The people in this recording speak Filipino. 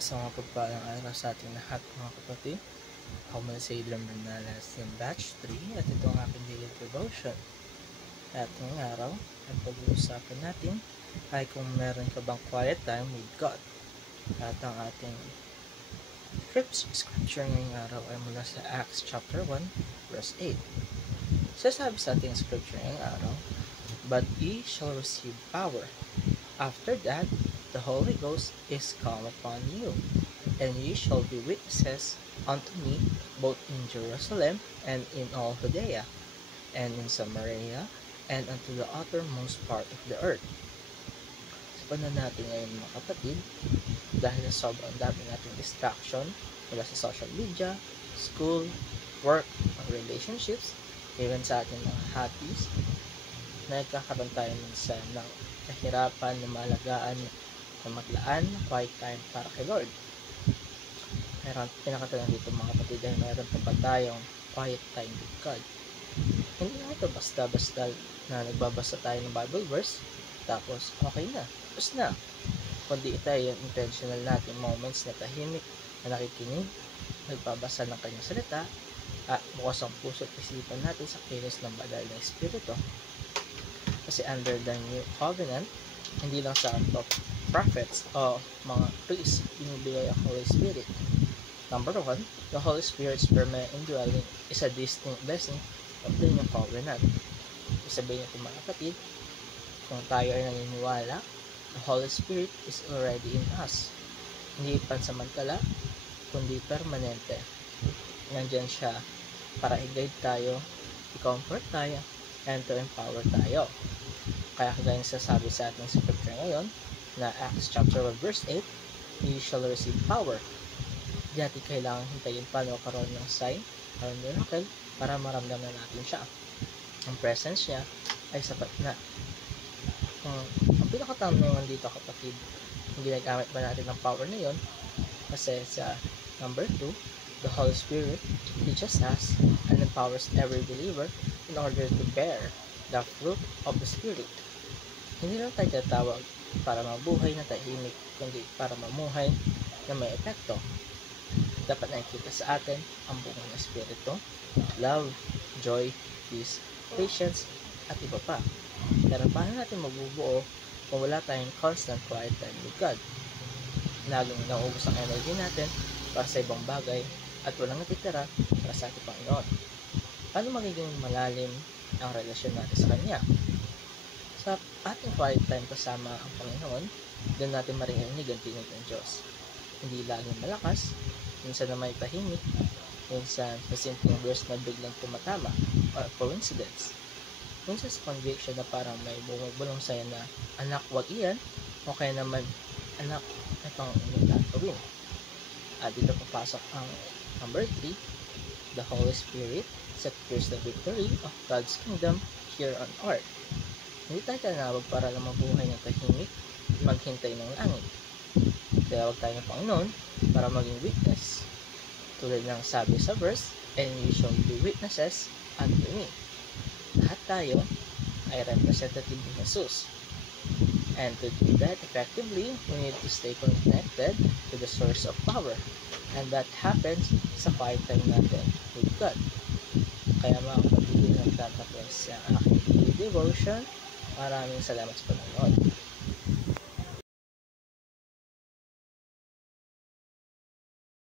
Isang mapagpalang araw sa ating lahat mga kapatid. Ako muna si Adrian Bernales ng Batch 3 at ito ang aking daily devotion. At ngayong araw, ang pag-uusapan natin ay kung meron ka bang quiet time with God. At ang ating scripture ngayong araw ay mula sa Acts chapter 1 verse 8. Sasabi sa ating scripture ngayong araw, "But ye shall receive power. After that, the Holy Ghost is come upon you, and ye shall be witnesses unto me both in Jerusalem and in all Judea, and in Samaria, and unto the uttermost part of the earth." Sa panahon natin ngayon mga kapatid, dahil sa sobrang dami nating distraction mula sa social media, school, work, relationships, even sa ating mga hobbies, nagkakaroon tayo minsan ng kahirapan na malagaan na maglaan ng quiet time para kay Lord. Meron pinakatanong dito mga kapatid ay meron pa ba tayong quiet time with God? Hindi na ito basta-basta na nagbabasa tayo ng Bible verse tapos okay na, tapos na. Kundi ito ay yung intentional natin moments na tahimik na nakikinig, nagbabasa ng kanyang salita at bukas ang puso at isipan natin sa kilos ng banal na Espiritu. Kasi under the New Covenant, hindi lang sa prophets o mga priests binibigay ang Holy Spirit. Number 1, the Holy Spirit's permanent indwelling is a distinct blessing of the New Covenant. Sabihin natin mga kapatid, kung tayo ay naniniwala, the Holy Spirit is already in us. Hindi pansamantala, kundi permanente. Nandyan siya para i-guide tayo, i-comfort tayo, and to empower tayo. Kaya kagaya sasabi sa ating scripture ngayon na Acts chapter 1 verse 8, "You shall receive power." Di natin kailangan hintayin pa na magkaroon ng sign or miracle para maramdaman natin siya. Ang presence niya ay sapat na. Ang pinakatanungan dito kapatid, kung ginagamit ba natin ang power na yon? Kasi sa number 2, the Holy Spirit teaches us and empowers every believer in order to bear the fruit of the Spirit. Hindi lang tayo tatawag para mabuhay na tahimik, kundi para mamuhay na may epekto. Dapat nakikita sa atin ang bunga ng Espiritu, love, joy, peace, patience, at iba pa. Pero paano natin mabubuo kung wala tayong constant quiet time with God? Laging nauubos ang energy natin para sa ibang bagay at walang natitira para sa ating Panginoon. Paano magiging malalim ang relasyon natin sa Kanya? Sa ating quiet time kasama ang Panginoon, doon natin marinig ang tinig ng Diyos. Hindi laging malakas, minsan na may tahimik, minsan sa simpleng verse na biglang tumatama or coincidence. Minsan sa conviction na parang may bumubulong sa'yo na, "Anak, wag iyan," o kaya naman, "Anak, itong inyong gagawin." At dito papasok ang number 3, the Holy Spirit secures the victory of God's kingdom here on earth. Hindi tayo tinawag para lang mabuhay ng tahimik, maghintay ng langit. Tinawag tayo ng Panginoon para maging witness. Tulad ng sabi sa verse, "And you shall be witnesses unto me." Lahat tayo ay representative ni Jesus. And to do that effectively, we need to stay connected to the source of power. And that happens sa quiet time natin with God. Kaya mga kapatid, nagtatapos sa aking daily devotion. Maraming salamat sa panonood.